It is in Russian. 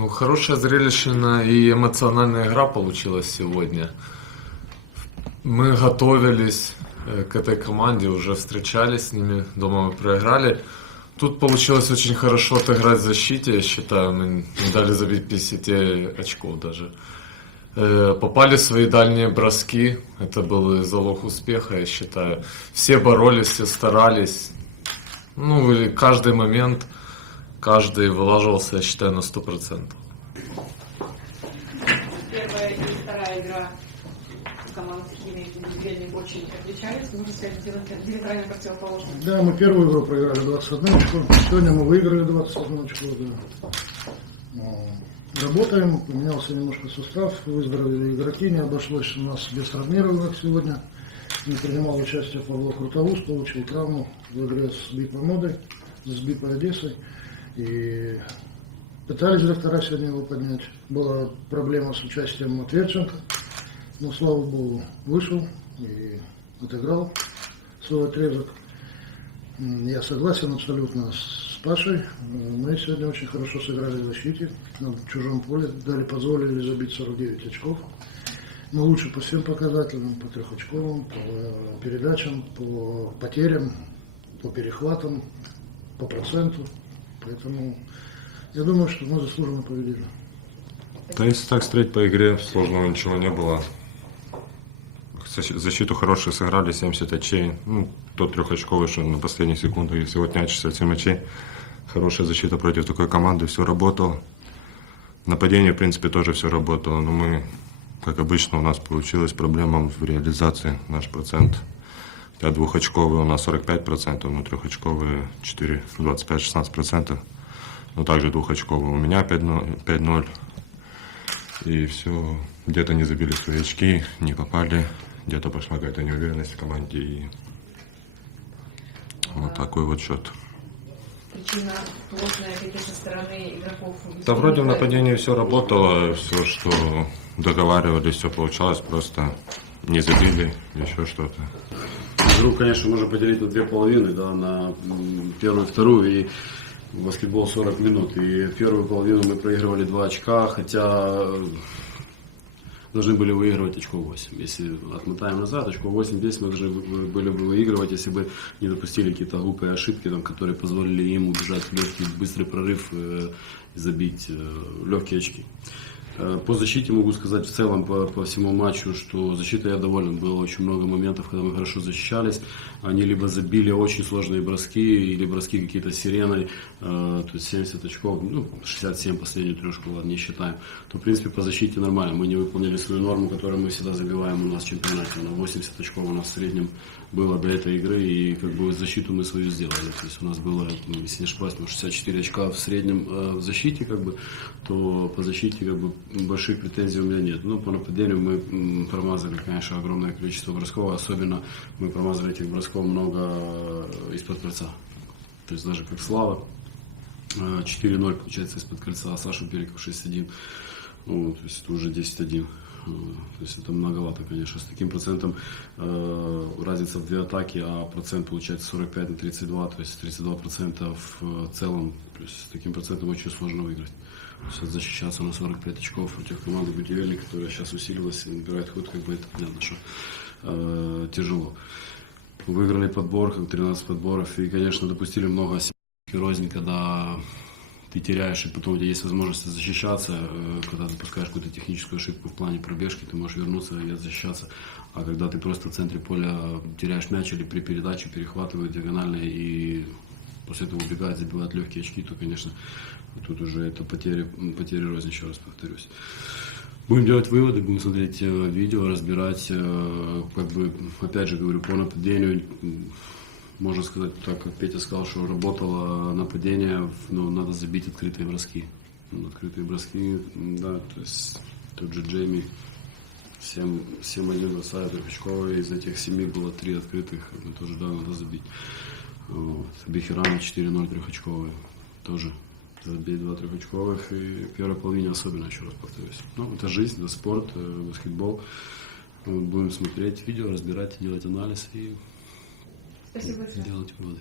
Ну, хорошая зрелищная и эмоциональная игра получилась сегодня. Мы готовились э, к этой команде, уже встречались с ними, дома мы проиграли. Тут получилось очень хорошо отыграть в защите, я считаю, мы не дали забить 50 очков даже. Э, Попали в свои дальние броски, это был залог успеха, я считаю. Все боролись, все старались. Ну, каждый момент, каждый вылаживался, я считаю, на 100%. Первая и вторая игра команд Химии очень отличались. Можно сказать, диаметр- диаметрально противоположные. Да, мы первую игру проиграли 21 очко. Сегодня мы выиграли 21 очко, да. Работаем, поменялся немножко состав, выздоровели игроки, не обошлось у нас без травмированных сегодня. Не принимал участие Павло Крутоус, получил травму в игре с Бипой Модой, с Бипой Одессой. И пытались доктора сегодня его поднять. Была проблема с участием Матверченко, но, слава богу, вышел и отыграл свой отрезок. Я согласен абсолютно с Пашей. Мы сегодня очень хорошо сыграли в защите. На чужом поле дали, позволили забить 49 очков. Мы лучше по всем показателям, по трехочковым, по передачам, по потерям, по перехватам, по проценту. Поэтому я думаю, что мы заслуженно победили. Да если так смотреть по игре, сложного ничего не было. Защи- Защиту хорошую сыграли, 70 очей. Ну, тот трехочковый, что на последних секундах, если вот отнять 67 очей. Хорошая защита против такой команды, все работало. Нападение, в принципе, тоже все работало. Но мы, как обычно, у нас получилась проблема в реализации. Наш процент Хотя двухочковый у нас 45%, но трехочковые 4, 25-16%. Но также двухочковый у меня 5-0. 5-0. И все, где-то не забили свои очки, не попали, где-то пошла какая-то неуверенность в команде. И вот такой вот счет. Причина плотная какие-то со стороны игроков. Да вроде в нападении все работало, все, что договаривались, все получалось, просто не забили, еще что-то. Игру, конечно, можно поделить на две половины, да, на первую и вторую, и баскетбол 40 минут. И первую половину мы проигрывали 2 очка, хотя должны были выигрывать очко 8. Если отмотаем назад, очко 8-10 мы должны были бы выигрывать, если бы не допустили какие-то глупые ошибки, там, которые позволили им убежать в легкий, быстрый прорыв э, и забить э, легкие очки. Э, По защите могу сказать в целом по, по всему матчу, что защита я доволен. Было очень много моментов, когда мы хорошо защищались. Они либо забили очень сложные броски, или броски какие-то сиреной, э, то есть 70 очков, ну, 67 последнюю трешку, ладно, не считаем. То, в принципе, по защите нормально. Мы не выполнили свою норму, которую мы всегда забиваем у нас в чемпионате. На 80 очков у нас в среднем было до этой игры, и как бы защиту мы свою сделали. То есть у нас было, если не ошибаюсь, ну, 64 очка в среднем э, в защите, как бы, то по защите как бы больших претензий у меня нет. Ну, по нападению мы промазали, конечно, огромное количество бросков, особенно мы промазали этих бросков много э, из-под кольца. То есть даже как Слава, э, 4-0 получается из-под кольца, а Сашу Периков 6-1. Ну, то есть уже 10-1. Э, То есть это многовато, конечно. С таким процентом э, разница в две атаки, а процент получается 45 на 32, то есть 32 процента в целом. То есть с таким процентом очень сложно выиграть. Сейчас защищаться на 45 очков против команды Будивельник, которая сейчас усилилась и набирает ход, как бы это понятно, что э, тяжело. Выиграли подбор, как 13 подборов, и, конечно, допустили много рознь, когда ты теряешь, и потом у тебя есть возможность защищаться, э, когда ты допускаешь какую-то техническую ошибку в плане пробежки, ты можешь вернуться и защищаться. А когда ты просто в центре поля теряешь мяч или при передаче перехватывают диагонально и после этого убегает, забивает легкие очки, то, конечно, тут уже это потери, потери рознь, еще раз повторюсь. Будем делать выводы, будем смотреть э, видео, разбирать, э, как бы, опять же говорю, по нападению, можно сказать, так как Петя сказал, что работало нападение, но надо забить открытые броски. Ну, Открытые броски, да, то есть тот же Джейми 7, 7-1 бросает трехочковый, из этих 7 было 3 открытых, ну, тоже, да, надо забить. Вот. Бихерами 4-0 трехочковые, тоже забить два трехочковых и в первой половине особенно, еще раз повторюсь. Ну, это жизнь, это спорт, э, баскетбол. Будем смотреть видео, разбирать, делать анализ и Спасибо. Делать выводы.